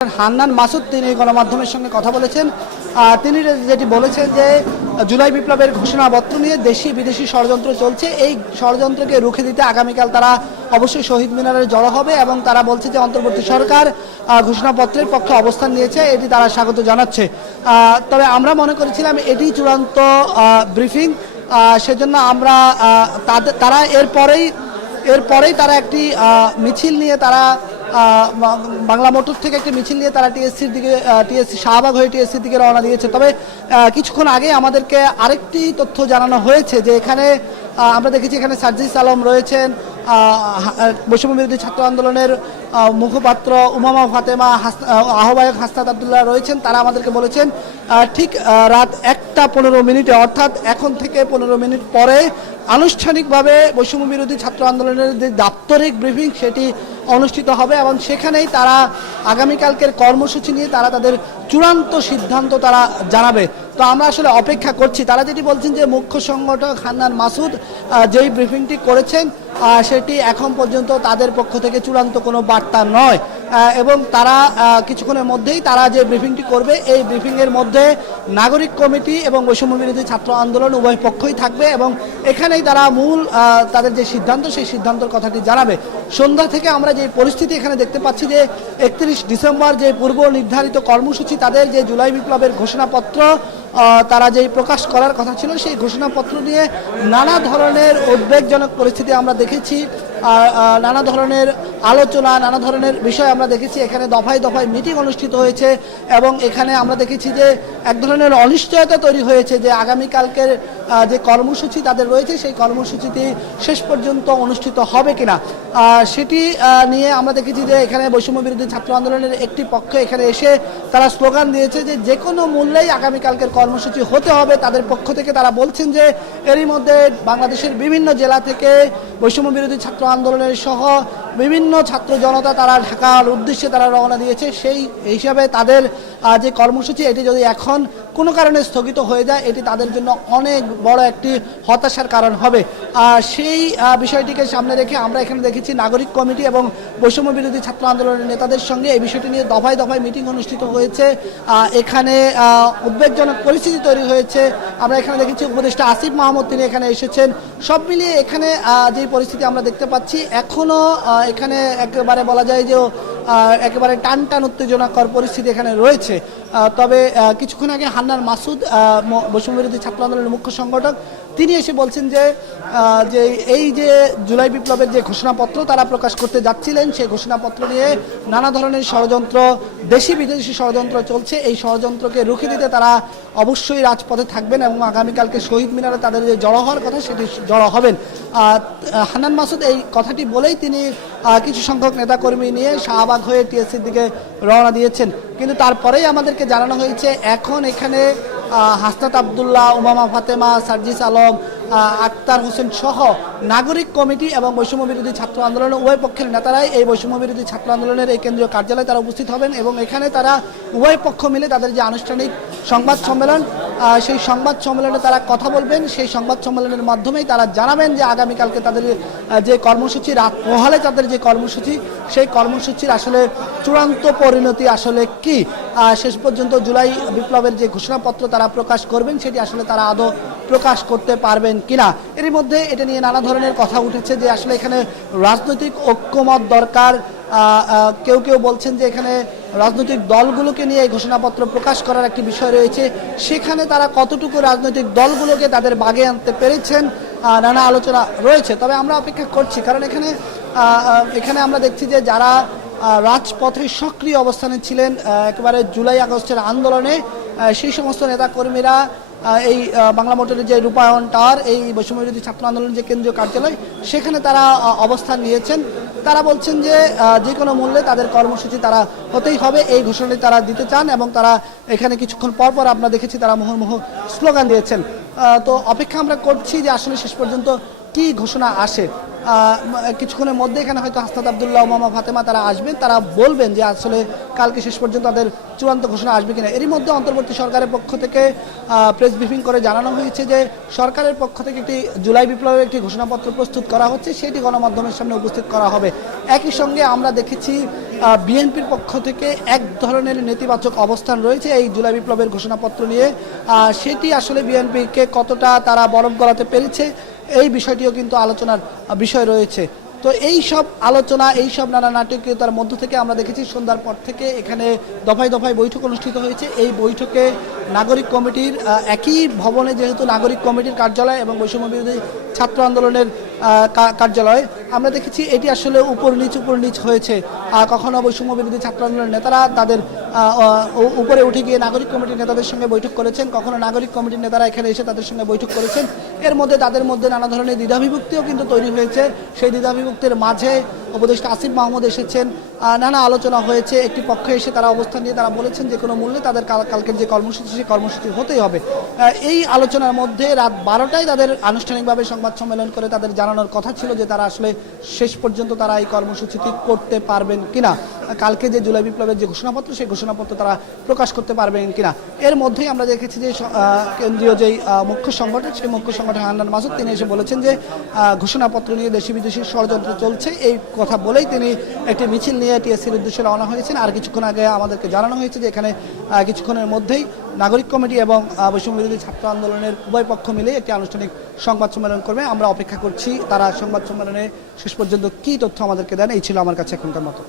হান্নান মাসুদ তিনি গণমাধ্যমের সঙ্গে কথা বলেছেন। তিনি যেটি বলেছেন যে জুলাই বিপ্লবের ঘোষণাপত্র নিয়ে দেশি বিদেশি ষড়যন্ত্র চলছে, এই ষড়যন্ত্রকে রুখে দিতে আগামীকাল তারা অবশ্যই শহীদ মিনারে জড়ো হবে এবং তারা বলছে যে অন্তর্বর্তী সরকার ঘোষণাপত্রের পক্ষে অবস্থান নিয়েছে, এটি তারা স্বাগত জানাচ্ছে। তবে আমরা মনে করেছিলাম এটি চূড়ান্ত ব্রিফিং, সেজন্য আমরা তারা এরপরেই তারা একটি মিছিল নিয়ে তারা বাংলা মোটর থেকে একটি মিছিল নিয়ে তারা টিএসসি শাহবাগ হয়ে টিএসসির দিকে রওনা দিয়েছে। তবে কিছুক্ষণ আগে আমাদেরকে আরেকটি তথ্য জানানো হয়েছে যে এখানে আমরা দেখেছি এখানে সার্জিস আলম রয়েছেন, বৈষম্য বিরোধী ছাত্র আন্দোলনের মুখপাত্র উমামা ফাতেমা, আহ্বায়ক হাসনাত আবদুল্লাহ রয়েছেন। তারা আমাদেরকে বলেছেন ঠিক রাত 1:15 অর্থাৎ এখন থেকে 15 মিনিট পরে আনুষ্ঠানিকভাবে বৈষম্য বিরোধী ছাত্র আন্দোলনের যে দাপ্তরিক ব্রিফিং সেটি অনুষ্ঠিত হবে এবং সেখানেই তারা আগামীকালকের কর্মসূচি নিয়ে তারা তাদের চূড়ান্ত সিদ্ধান্ত তারা জানাবে। তো আমরা আসলে অপেক্ষা করছি। তারা যেটি বলছেন যে মুখ্য সংগঠক হান্নান মাসুদ যেই ব্রিফিংটি করেছেন সেটি এখন পর্যন্ত তাদের পক্ষ থেকে চূড়ান্ত কোনো বার্তা নয় এবং তারা কিছুক্ষণের মধ্যেই তারা যে ব্রিফিংটি করবে এই ব্রিফিংয়ের মধ্যে নাগরিক কমিটি এবং বৈষম্য বিরোধী ছাত্র আন্দোলন উভয় পক্ষই থাকবে এবং এখানেই তারা মূল তাদের যে সিদ্ধান্ত সেই সিদ্ধান্তের কথাটি জানাবে। সন্ধ্যা থেকে আমরা যে পরিস্থিতি এখানে দেখতে পাচ্ছি যে 31 ডিসেম্বর যে পূর্ব নির্ধারিত কর্মসূচি তাদের যে জুলাই বিপ্লবের ঘোষণাপত্র তারা যেই প্রকাশ করার কথা ছিল সেই ঘোষণাপত্র নিয়ে নানা ধরনের উদ্বেগজনক পরিস্থিতি আমরা দেখেছি, নানা ধরনের আলোচনা, নানা ধরনের বিষয় আমরা দেখেছি। এখানে দফায় দফায় মিটিং অনুষ্ঠিত হয়েছে এবং এখানে আমরা দেখেছি যে এক ধরনের অনিশ্চয়তা তৈরি হয়েছে যে আগামীকালকের যে কর্মসূচি তাদের রয়েছে সেই কর্মসূচিটি শেষ পর্যন্ত অনুষ্ঠিত হবে কিনা সেটি নিয়ে আমরা দেখেছি যে এখানে বৈষম্য বিরোধী ছাত্র আন্দোলনের একটি পক্ষ এখানে এসে তারা স্লোগান দিয়েছে যে কোনো মূল্যেই আগামীকালকের কর্মসূচি হতে হবে। তাদের পক্ষ থেকে তারা বলছেন যে এরই মধ্যে বাংলাদেশের বিভিন্ন জেলা থেকে বৈষম্য বিরোধী ছাত্র আন্দোলনের সহ বিভিন্ন ছাত্র জনতা তারা ঢাকার উদ্দেশ্যে তারা রওনা দিয়েছে। সেই হিসাবে তাদের যে কর্মসূচি এটি যদি এখন কোনো কারণে স্থগিত হয়ে যায় এটি তাদের জন্য অনেক বড় একটি হতাশার কারণ হবে। সেই বিষয়টিকে সামনে রেখে আমরা এখানে দেখেছি নাগরিক কমিটি এবং বৈষম্য বিরোধী ছাত্র আন্দোলনের নেতাদের সঙ্গে এই বিষয়টি নিয়ে দফায় দফায় মিটিং অনুষ্ঠিত হয়েছে। এখানে উদ্বেগজনক পরিস্থিতি তৈরি হয়েছে। আমরা এখানে দেখেছি উপদেষ্টা আসিফ মাহমুদ তিনি এখানে এসেছেন। সব মিলিয়ে এখানে যে পরিস্থিতি আমরা দেখতে পাচ্ছি এখনও এখানে একেবারে বলা যায় যে একেবারে টান উত্তেজনাকর পরিস্থিতি এখানে রয়েছে। তবে কিছুক্ষণ আগে হান্নান মাসুদ বৈষম্য বিরোধী ছাত্র আন্দোলনের মুখ্য সংগঠক তিনি এসে বলছেন যে এই যে জুলাই বিপ্লবের যে ঘোষণাপত্র তারা প্রকাশ করতে যাচ্ছিলেন সেই ঘোষণাপত্র নিয়ে নানা ধরনের ষড়যন্ত্র, দেশি বিদেশি ষড়যন্ত্র চলছে, এই ষড়যন্ত্রকে রুখে দিতে তারা অবশ্যই রাজপথে থাকবেন এবং আগামীকালকে শহীদ মিনারে তাদের যে জড়ো হওয়ার কথা সেটি জড়ো হবেন। হান্নান মাসুদ এই কথাটি বলেই তিনি কিছু সংখ্যক নেতাকর্মী নিয়ে শাহবাগ হয়ে টিএসসির দিকে রওনা দিয়েছেন। কিন্তু তারপরেই আমাদেরকে জানানো হয়েছে এখন এখানে হাসনাত আবদুল্লাহ, উমামা ফাতেমা, সার্জিস আলম, আক্তার হোসেন সহ নাগরিক কমিটি এবং বৈষম্য বিরোধী ছাত্র আন্দোলনের উভয় পক্ষের নেতারাই এই বৈষম্য বিরোধী ছাত্র আন্দোলনের এই কেন্দ্রীয় কার্যালয়ে তারা উপস্থিত হবেন এবং এখানে তারা উভয় পক্ষ মিলে তাদের যে আনুষ্ঠানিক সংবাদ সম্মেলন সেই সংবাদ সম্মেলনে তারা কথা বলবেন। সেই সংবাদ সম্মেলনের মাধ্যমেই তারা জানাবেন যে আগামীকালকে তাদের যে কর্মসূচি রাত পোহালে তাদের যে কর্মসূচি সেই কর্মসূচির আসলে চূড়ান্ত পরিণতি আসলে কি, শেষ পর্যন্ত জুলাই বিপ্লবের যে ঘোষণাপত্র তারা প্রকাশ করবেন সেটি আসলে তারা আদৌ প্রকাশ করতে পারবেন কিনা। এরই মধ্যে এটা নিয়ে নানা ধরনের কথা উঠেছে যে আসলে এখানে রাজনৈতিক ঐক্যমত দরকার। কেউ কেউ বলছেন যে এখানে রাজনৈতিক দলগুলোকে নিয়ে এই ঘোষণাপত্র প্রকাশ করার একটি বিষয় রয়েছে, সেখানে তারা কতটুকু রাজনৈতিক দলগুলোকে তাদের বাগে আনতে পেরেছেন নানা আলোচনা রয়েছে। তবে আমরা অপেক্ষা করছি কারণ এখানে আমরা দেখছি যে যারা রাজপথে সক্রিয় অবস্থানে ছিলেন একেবারে জুলাই আগস্টের আন্দোলনে সেই সমস্ত নেতাকর্মীরা এই বাংলা মোটরের যে রূপায়ণ টাওয়ার এই বৈষম্য বিরোধী ছাত্র আন্দোলনের যে কেন্দ্রীয় কার্যালয় সেখানে তারা অবস্থান নিয়েছেন। তারা বলছেন যে কোনো মূল্যে তাদের কর্মসূচি তারা হতেই হবে এই ঘোষণাটি তারা দিতে চান এবং তারা এখানে কিছুক্ষণ পর আমরা দেখেছি তারা মুহুর্মুহু স্লোগান দিয়েছেন। তো অপেক্ষা আমরা করছি যে আসলে শেষ পর্যন্ত কি ঘোষণা আসে। কিছুক্ষণের মধ্যে এখানে হয়তো হাসনাত আবদুল্লাহ, উমামা ফাতেমা তারা আসবেন, তারা বলবেন যে আসলে কালকে শেষ পর্যন্ত তাদের চূড়ান্ত ঘোষণা আসবে কিনা। এরই মধ্যে অন্তর্বর্তী সরকারের পক্ষ থেকে প্রেস ব্রিফিং করে জানানো হয়েছে যে সরকারের পক্ষ থেকে একটি জুলাই বিপ্লবের একটি ঘোষণাপত্র প্রস্তুত করা হচ্ছে, সেটি গণমাধ্যমের সামনে উপস্থিত করা হবে। একই সঙ্গে আমরা দেখেছি বিএনপির পক্ষ থেকে এক ধরনের নেতিবাচক অবস্থান রয়েছে এই জুলাই বিপ্লবের ঘোষণাপত্র নিয়ে। সেটি আসলে বিএনপিকে কতটা তারা বরফ গলাতে পেরেছে এই বিষয়টিও কিন্তু আলোচনার বিষয় রয়েছে। তো এই সব আলোচনা, এই সব নানা নাটকীয়তার মধ্য থেকে আমরা দেখেছি সন্ধ্যার পর থেকে এখানে দফায় দফায় বৈঠক অনুষ্ঠিত হয়েছে। এই বৈঠকে নাগরিক কমিটির একই ভবনে, যেহেতু নাগরিক কমিটির কার্যালয় এবং বৈষম্য বিরোধী ছাত্র আন্দোলনের কার্যালয়, আমরা দেখেছি এটি আসলে উপর নিচ হয়েছে। কখনো বৈষম্য বিরোধী ছাত্র আন্দোলনের নেতারা তাদের উপরে উঠে গিয়ে নাগরিক কমিটির নেতাদের সঙ্গে বৈঠক করেছেন, কখনো নাগরিক কমিটির নেতারা এখানে এসে তাদের সঙ্গে বৈঠক করেছেন। এর মধ্যে তাদের মধ্যে নানা ধরনের দ্বিধাবিভক্তিও কিন্তু তৈরি হয়েছে। সেই দ্বিধাবিভক্তির মাঝে উপদেষ্টা আসিফ মাহমুদ এসেছেন, নানা আলোচনা হয়েছে। একটি পক্ষে এসে তারা অবস্থান নিয়ে তারা বলেছেন যে কোনো মূল্যে তাদের কালকের যে কর্মসূচি, সেই কর্মসূচি হতেই হবে। এই আলোচনার মধ্যে রাত 12টায় তাদের আনুষ্ঠানিকভাবে সংবাদ সম্মেলন করে তাদের জানানোর কথা ছিল যে তারা আসলে শেষ পর্যন্ত তারা এই কর্মসূচিটি করতে পারবেন কিনা, কালকে যে জুলাই বিপ্লবের যে ঘোষণাপত্র, সেই ঘোষণাপত্র তারা প্রকাশ করতে পারবেন কিনা। এর মধ্যেই আমরা দেখেছি যে কেন্দ্রীয় যেই মুখ্য সংগঠন, সেই মুখ্য সংগঠন হান্নান মাসুদ তিনি এসে বলেছেন যে ঘোষণাপত্র নিয়ে দেশি বিদেশি ষড়যন্ত্র চলছে। এই কথা বলেই তিনি একটি মিছিল নিয়ে টিএসসির উদ্দেশ্যে রওনা হয়েছেন। আর কিছুক্ষণ আগে আমাদেরকে জানানো হয়েছে যে এখানে কিছুক্ষণের মধ্যেই নাগরিক কমিটি এবং বৈষম্য বিরোধী ছাত্র আন্দোলনের উভয় পক্ষ মিলে একটি আনুষ্ঠানিক সংবাদ সম্মেলন করবে। আমরা অপেক্ষা করছি তারা সংবাদ সম্মেলনে শেষ পর্যন্ত কী তথ্য আমাদেরকে দেন। এই ছিল আমার কাছে এখনকার মতো।